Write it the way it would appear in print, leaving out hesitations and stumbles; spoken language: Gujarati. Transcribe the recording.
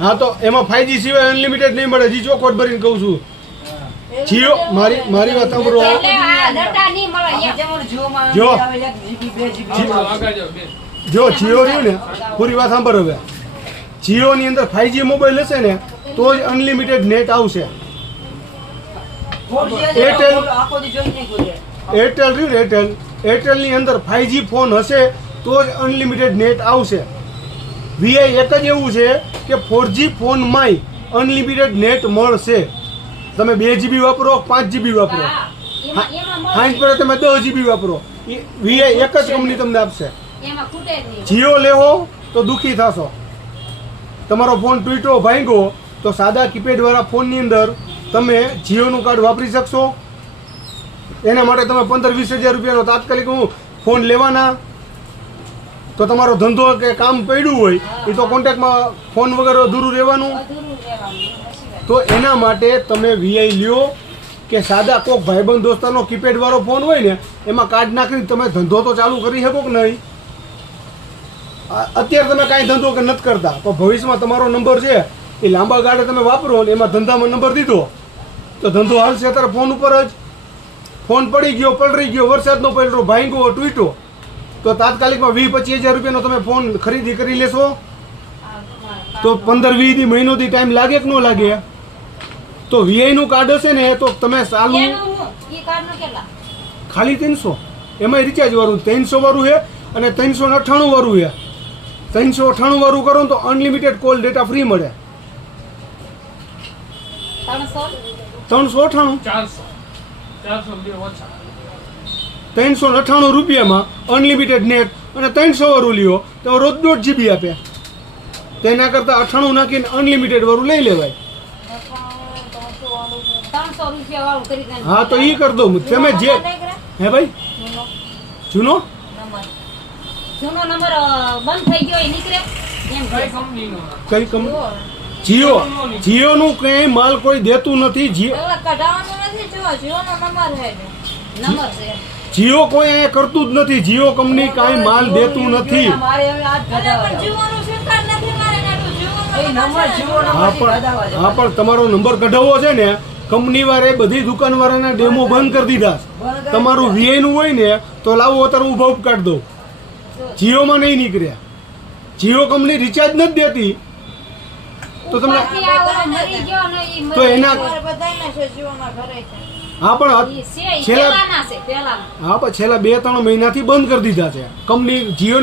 हाँ तो एમાં 5G સિવાય અનલિમિટેડ નહીં મળે જી ચોખવટ ભરીને કહું છું જીઓ મારી વાત સાંભળો જો જીઓ રહ્યું ને પૂરી વાત સાંભળો હવે જીઓ ની અંદર 5G મોબાઈલ હશે ને તો જ અનલિમિટેડ નેટ આવશે એરટેલ ની અંદર 5G ફોન હશે તો જ અનલિમિટેડ નેટ આવશે વીઆઈ એક જ એવું છે કે 4G ફોનમાંય અનલિમિટેડ નેટ મળશે તમે 2GB વાપરો 5GB વાપરો હાઈટ પર તમે 10GB વાપરો વીઆઈ એક જ કંપની તમને આપશે જીઓ લેવો તો દુઃખી થશો તમારો ફોન તૂટ્યો ભાંગ્યો તો સાદા કીપેડ વાળા ફોનની અંદર તમે જીઓનું કાર્ડ વાપરી શકશો એના માટે તમે 15-20 હજાર રૂપિયાનો તાત્કાલિક ફોન લેવાના તો તમારો ધંધો કે કામ પડ્યું હોય એ તો કોન્ટેક્ટમાં ફોન વગર અધૂરું રહેવાનું તો એના માટે તમે વીઆઈ લ્યો કે સાદા કોક ભાઈબંધ દોસ્તારનો કીપેડ વાળો ફોન હોય ને એમાં કાર્ડ નાખીને તમે ધંધો તો ચાલુ કરી શકો કે નહીં અત્યારે તમે કાંઈ ધંધો કે નથી કરતા તો ભવિષ્યમાં તમારો નંબર છે એ લાંબા ગાળે તમે વાપરો ને એમાં ધંધામાં નંબર દીધો તો ધંધો હાલશે અત્યારે ફોન ઉપર જ ફોન પડી ગયો પલળી ગયો વરસાદનો પડ્યો ભાંગ્યો તૂટ્યો તો તાત્કાલિકમાં 20-25 હજાર રૂપિયાનો તમે ફોન ખરીદી કરી લેશો તો 15-20 મહિનોથી ટાઈમ લાગે કે ન લાગે તો વીઆઈ નું કાર્ડ હશે ને તો તમે ચાલુ ખાલી 300 એમાં રિચાર્જ વાળું 300 વાળું છે અને 398 વાળું છે 398 વાળું કરો તો અનલિમિટેડ કોલ ડેટા ફ્રી મળે 398 રૂપિયામાં અનલિમિટેડ નેટ અને 300 વાળું લ્યો તો રોજ 1.5 GB આપે તેના કરતાં 98 નાખીને અનલિમિટેડ વાળું લઈ લેવાય હા તો ઈ કરી દો તમે જે હે ભાઈ જૂનો નંબર બંધ થઈ ગયો નીકળે કઈ કંપની જીઓ નું કઈ માલ કોઈ દેતું નથી જીઓ કોઈ અહીંયા કરતું જ નથી જીઓ કંપની કાંઈ માલ દેતું નથી હા પણ તમારો નંબર કઢાવવો છે ને કંપની વાળાએ બધી દુકાન વાળાના ડેમો બંધ કરી દીધા તમારું વીઆઈ નું હોય ને તો લાવો અત્યારે ઉભા કાઢ દો જીઓમાં નહીં નીકળ્યા જીઓ કંપની રિચાર્જ નથી દેતી તો તમને તો એના હા પણ છેલ્લા 2-3 મહિનાથી બંધ કરી દીધા છે કંપની જીઓ